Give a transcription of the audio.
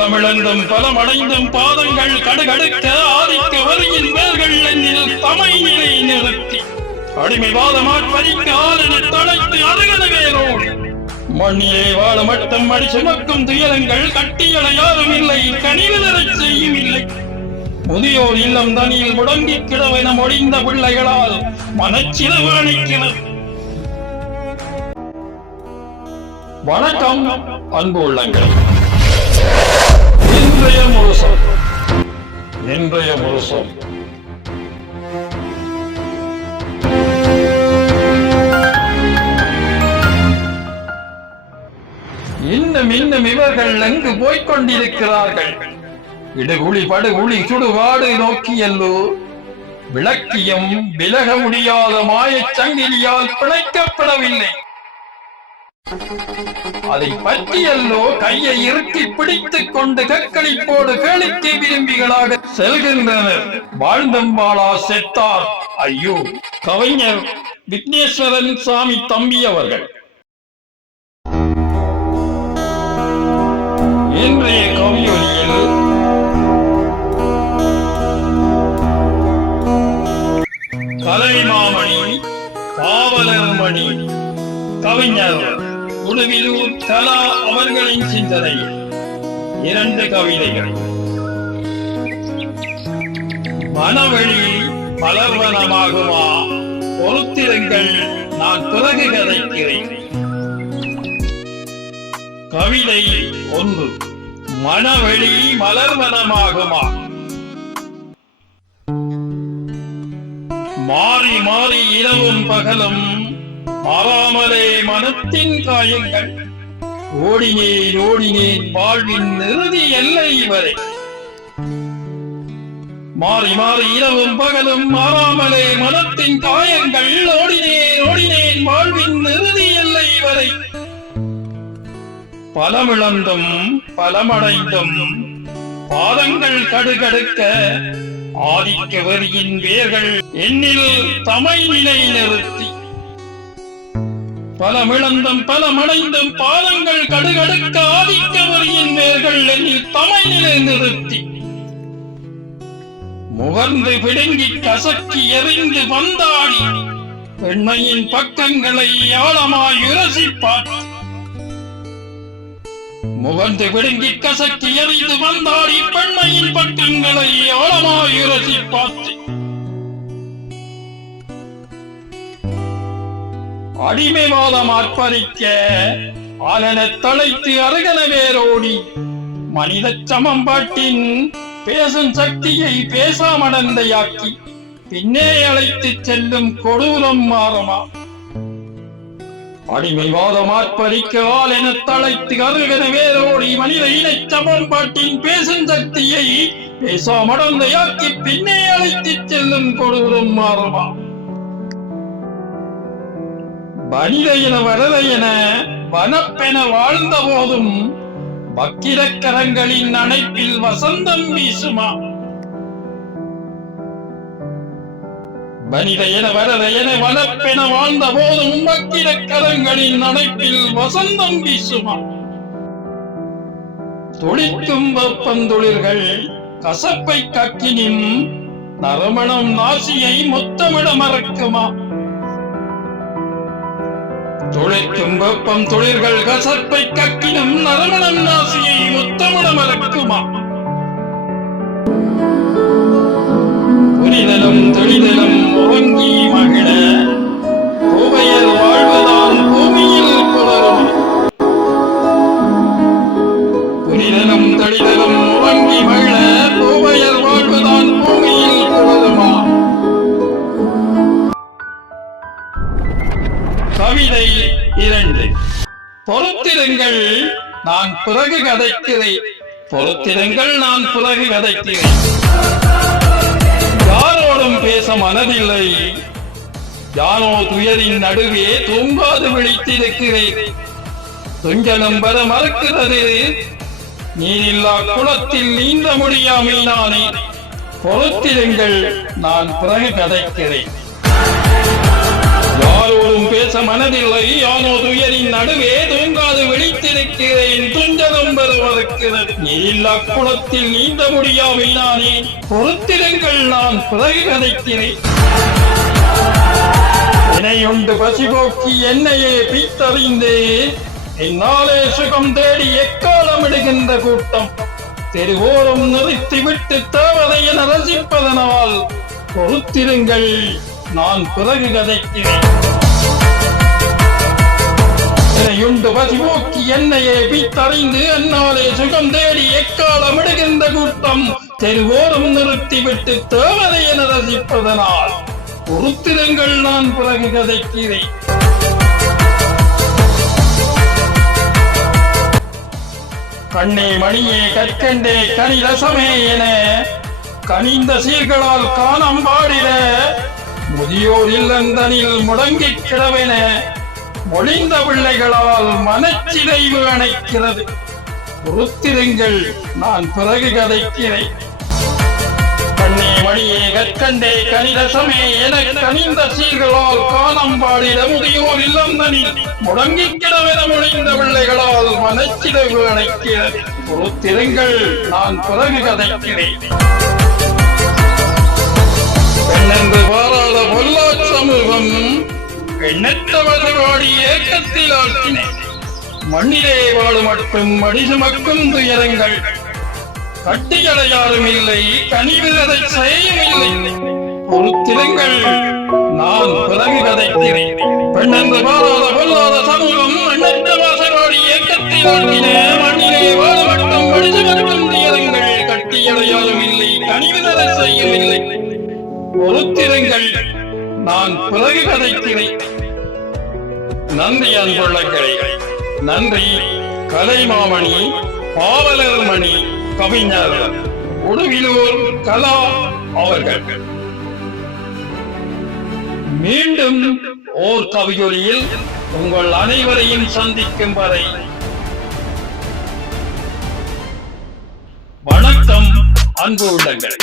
பலமிழந்தும் பலமடைந்தும் பாதங்கள் கடுகடுக்க ஆதிக்க வரியின் வேர்கள் என்னில் தமை நிலை நிறுத்தி. அடிமைவாதமாட் பறிக்க ஆளென தழைத்து அருகன வேரோடு மண்ணிலே வாழ மட்டும் அடி சுமக்கும் துயரங்கள் கட்டியட யாரும் இல்லை. கனிவுதரை செய்யும் இல்லை. முதியோர் இல்லம் தனியில் முடங்கி கிடவென மொழிந்த பிள்ளைகளால் மனச்சிறவு அணிக்கிறது. வணக்கம் அன்பு உள்ளங்கள். இன்றைய முரசம். இன்றைய முரசம். இன்னும் இன்னும் இவர்கள் எங்கு போய்க் கொண்டிருக்கிறார்கள் இடுகுழி படுகுழி சுடுகாடு நோக்கியல்லோ விளக்கியம் விலக முடியாத மாயச் சங்கிலியால் பிணைக்கப்படவில்லை. அதை பற்றியல்லோ கையை இறுக்கி பிடித்துக் கொண்டு கற்களிப்போடு கேளிக்கை விரும்பிகளாக செல்கின்றனர். வாழ்ந்தம்பாலா செத்தார். ஐயோ கவிஞர் விக்னேஸ்வரன் சாமி தம்பி அவர்கள் இன்றைய கவியொலியில் கலைமாமணி பாவலர் மணி கவிஞர் உடுவிலூர் தலா அவர்களின் சிந்தனை. இரண்டு கவிதைகள். மனவழி பலவனமாகுமா? பொறுத்திருங்கள் நான் பிறகு கதைக்கிறேன். கவிதை ஒன்று. மனவெளி மலர்வனமாகுமா? மாறி மாறி இரவும் பகலும் மாறாமலே மனத்தின் காயங்கள். ஓடினேன் ஓடினேன் வாழ்வின் இறுதி எல்லை வரை. மாறி மாறி இரவும் பகலும் மாறாமலே மனத்தின் காயங்கள். ஓடினேன் ஓடினேன் வாழ்வின் இறுதி எல்லை வரை. பலமிழந்தும் பலமடைந்தும் பாதங்கள் கடுகடுக்க ஆதிக்க வரியின் வேர்கள் என்னில் தமை நிலை நிறுத்தி. பலமிழந்தும் பலமடைந்தும் பாதங்கள் கடுகடுக்க ஆதிக்க வரியின் நேர்கள் என்னில் தமை நிறுத்தி முகர்ந்து பிடுங்கி கசக்கி எறிந்து வந்தாடி பெண்மையின் பக்கங்களை ஆழமாய் உரசி பார்த்து பிடுங்கி கசக்கி எறிந்து வந்தாடி பெண்மையின் பக்கங்களை ஆழமாய் உரசி அடிமைவாதம் ஆர்ப்பரிக்க ஆலன தலைத்து அருகன வேரோடி மனித சமம்பாட்டின் பேசும் சக்தியை பேசாமடந்தையாக்கி பின்னே அழைத்து செல்லும் கொடூரம் மாறமா? அடிமைவாதம் ஆர்ப்பரிக்க ஆள் என தழைத்து அருகன வேரோடி மனித இனச் சமன்பாட்டின் பேசும் சக்தியை பேசாமடந்தையாக்கி பின்னே அழைத்து செல்லும் கொடூரம் மாறுமா? மனித இன வரத என வனப்பென வாழ்ந்த போதும் வக்கிரக்கரங்களின் அணைப்பில் வசந்தம் வீசுமா? மனித என வரத என வனப்பென வாழ்ந்த போதும் வக்கிரக்கரங்களின் அணைப்பில் வசந்தம் வீசுமா? துளிக்கும் வெப்பந்தொழில்கள் கசப்பை கக்கினின் நறுமணம் நாசியை முத்தமிட மறக்குமா? துளைக்கும் வெப்பம் தொழில்கள் கசப்பை கக்கினும் நரமணம் நாசியை முத்தமிட மறக்குமா? பொறுத்திருங்கள் நான் பிறகு கதைக்கிறேன். பொறுத்திருங்கள் நான் பிறகு கதைக்கிறேன். யாரோடும் பேச மனதில்லை. யானோ துயரின் நடுவே தூங்காது விழித்திருக்கிறேன். துஞ்சலும் பெற மறுக்கிறது. நீரில்லா குளத்தில் நீந்த முடியாமல் நானே பொறுத்திருங்கள் நான் பிறகு கதைக்கிறேன். யாரோடும் பேச மனதில்லை. யானோ துயரின் நடுவே தூங்காது விழித்திருக்கிறேன். துஞ்சகம் பெறுவதற்கு நீலா குளத்தில் நீந்த முடியாமல் நானே பொறுத்திருங்கள் நான் பிறகு கதைக்கிறேன். இணையுண்டு பசிபோக்கி என்னையே பித்தறிந்தே. என்னாலே சுகம் தேடி எக்காலம் இடுகின்ற கூட்டம். தெருவோரம் நிறுத்திவிட்டு தேவதை என ரசிப்பதனால் பொறுத்திருங்கள். நான் பிறகு கதைக்கிறேன். இணையுண்டு பசிபோக்கி என்னையே பித்தறிந்து என்னாலே சுகம் தேடி எக்காலம் இடுகின்ற கூட்டம். தெருவோரம் நிறுத்திவிட்டு தேவதை என ரசிப்பதனால் பொறுத்திருங்கள் நான் பிறகு கதைக்கிறேன். கண்ணே மணியே கற்கண்டே கனி ரசமே என கனிந்த சீர்களால் காணம் பாடிட முதியோர் இல்லந்தனில் முடங்கிக் கிடவென மொழிந்த பிள்ளைகளால் மனச்சிதைவு அணைக்கிறது. பொறுத்திருங்கள் நான் பிறகு கதைக்கிறேன். கண்ணே மணியே கற்கண்டே கணிதசமே என கனிந்த சீர்களால் காணம் பாடிட முதியோர் இல்லந்தனில் முடங்கிக் கிடவென மொழிந்த பிள்ளைகளால் மனச்சிதைவு அணைக்கிறது. பொறுத்திருங்கள் நான் பிறகு கதைக்கிறேன். பெண்ணென்று பாராத பொல்லா சமூகம் எண்ணற்றவர்களோடு வசவாடி ஏக்கத்தில் ஆக்கினேன் மண்ணிலே வாழும் மட்டும் மடி துயரங்கள் கட்டியட யாரும் இல்லை கனிவிரதை செய்யும் இல்லை. பொறுத்திருங்கள் நான் பிறகு கதைக்கிறேன். பெண்ணென்று பாராத பொல்லாத சமூகம் எண்ணற்ற வசவாடி ஏக்கத்தில் ஆக்கின. பொறுத்திருங்கள் நான் பிறகு கதைக்கிறேன் நன்றி அன்புள்ளங்களே நன்றி கலைமாமணி பாவலர் மணி கவிஞர் உடுவிலூர் கலா அவர்கள். மீண்டும் ஓர் கவியொலியில் உங்கள் அனைவரையும் சந்திக்கும் வரை வணக்கம் அன்பு உள்ளங்கள்